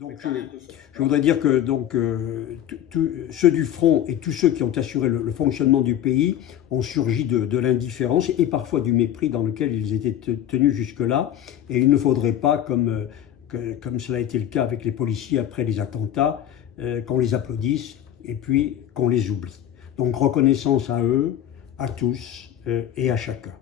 Donc, je voudrais dire que ceux du front et tous ceux qui ont assuré le fonctionnement du pays ont surgi de l'indifférence et parfois du mépris dans lequel ils étaient tenus jusque-là. Et il ne faudrait pas, comme cela a été le cas avec les policiers après les attentats, qu'on les applaudisse et puis qu'on les oublie. Donc reconnaissance à eux, à tous et à chacun.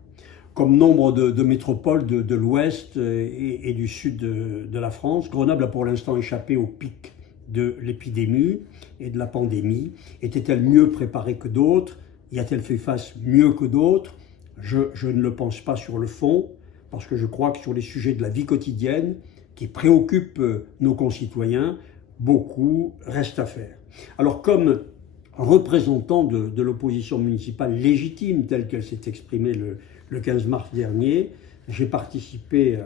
Comme nombre de métropoles de l'ouest et du sud de la France, Grenoble a pour l'instant échappé au pic de l'épidémie et de la pandémie. Était-elle mieux préparée que d'autres? Y a-t-elle fait face mieux que d'autres? Je ne le pense pas sur le fond, parce que je crois que sur les sujets de la vie quotidienne qui préoccupent nos concitoyens, beaucoup reste à faire. Alors comme représentant de l'opposition municipale légitime telle qu'elle s'est exprimée le 15 mars dernier, j'ai participé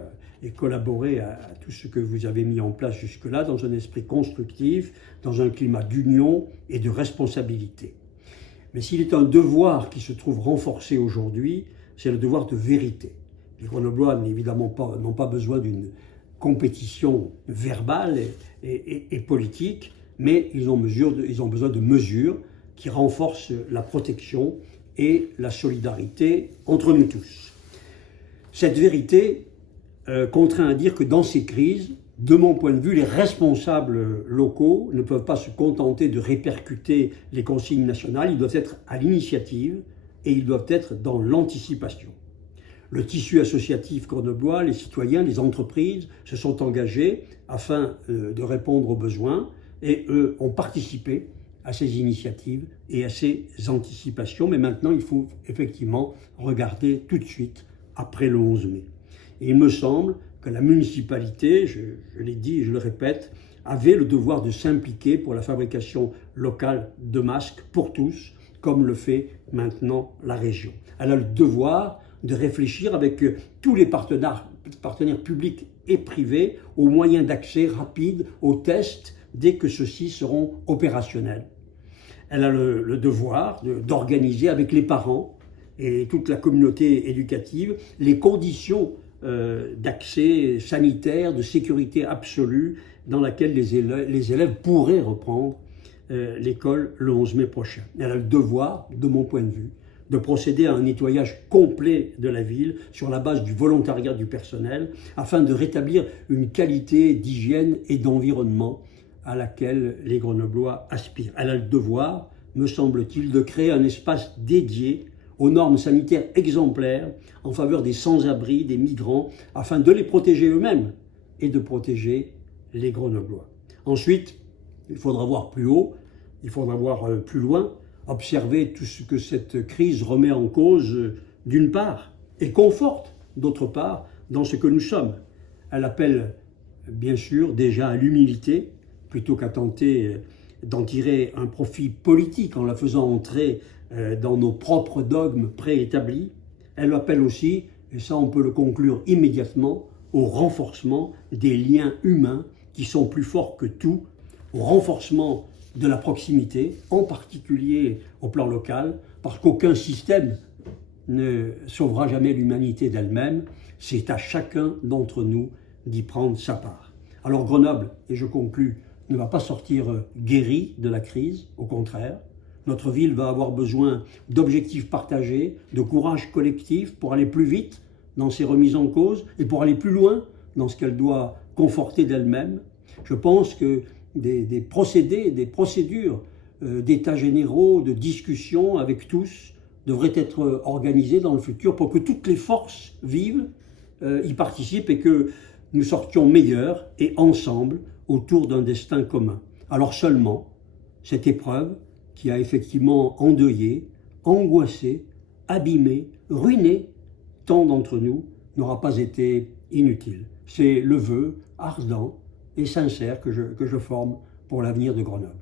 et collaboré à tout ce que vous avez mis en place jusque-là dans un esprit constructif, dans un climat d'union et de responsabilité. Mais s'il est un devoir qui se trouve renforcé aujourd'hui, c'est le devoir de vérité. Les Grenoblois n'ont pas besoin d'une compétition verbale et politique, mais ils ont besoin de mesures qui renforcent la protection et la solidarité entre nous tous. Cette vérité contraint à dire que dans ces crises, de mon point de vue, les responsables locaux ne peuvent pas se contenter de répercuter les consignes nationales, ils doivent être à l'initiative et ils doivent être dans l'anticipation. Le tissu associatif grenoblois, les citoyens, les entreprises se sont engagés afin de répondre aux besoins et eux ont participé à ces initiatives et à ces anticipations. Mais maintenant, il faut effectivement regarder tout de suite après le 11 mai. Et il me semble que la municipalité, je l'ai dit et je le répète, avait le devoir de s'impliquer pour la fabrication locale de masques pour tous, comme le fait maintenant la région. Elle a le devoir de réfléchir avec tous les partenaires publics et privés aux moyens d'accès rapide aux tests dès que ceux-ci seront opérationnels. Elle a le devoir d'organiser avec les parents et toute la communauté éducative les conditions d'accès sanitaire, de sécurité absolue dans laquelle les élèves pourraient reprendre l'école le 11 mai prochain. Elle a le devoir, de mon point de vue, de procéder à un nettoyage complet de la ville sur la base du volontariat du personnel afin de rétablir une qualité d'hygiène et d'environnement à laquelle les Grenoblois aspirent. Elle a le devoir, me semble-t-il, de créer un espace dédié aux normes sanitaires exemplaires en faveur des sans-abri, des migrants, afin de les protéger eux-mêmes et de protéger les Grenoblois. Ensuite, il faudra voir plus haut, il faudra voir plus loin, observer tout ce que cette crise remet en cause d'une part et conforte d'autre part dans ce que nous sommes. Elle appelle bien sûr déjà à l'humilité plutôt qu'à tenter d'en tirer un profit politique en la faisant entrer dans nos propres dogmes préétablis. Elle appelle aussi, et ça on peut le conclure immédiatement, au renforcement des liens humains qui sont plus forts que tout, au renforcement de la proximité, en particulier au plan local, parce qu'aucun système ne sauvera jamais l'humanité d'elle-même. C'est à chacun d'entre nous d'y prendre sa part. Alors Grenoble, et je conclus, ne va pas sortir guéri de la crise, au contraire. Notre ville va avoir besoin d'objectifs partagés, de courage collectif pour aller plus vite dans ses remises en cause et pour aller plus loin dans ce qu'elle doit conforter d'elle-même. Je pense que des procédés, des procédures d'états généraux, de discussions avec tous devraient être organisées dans le futur pour que toutes les forces vives y participent et que nous sortions meilleurs et ensemble autour d'un destin commun. Alors seulement, cette épreuve qui a effectivement endeuillé, angoissé, abîmé, ruiné tant d'entre nous n'aura pas été inutile. C'est le vœu ardent et sincère que je forme pour l'avenir de Grenoble.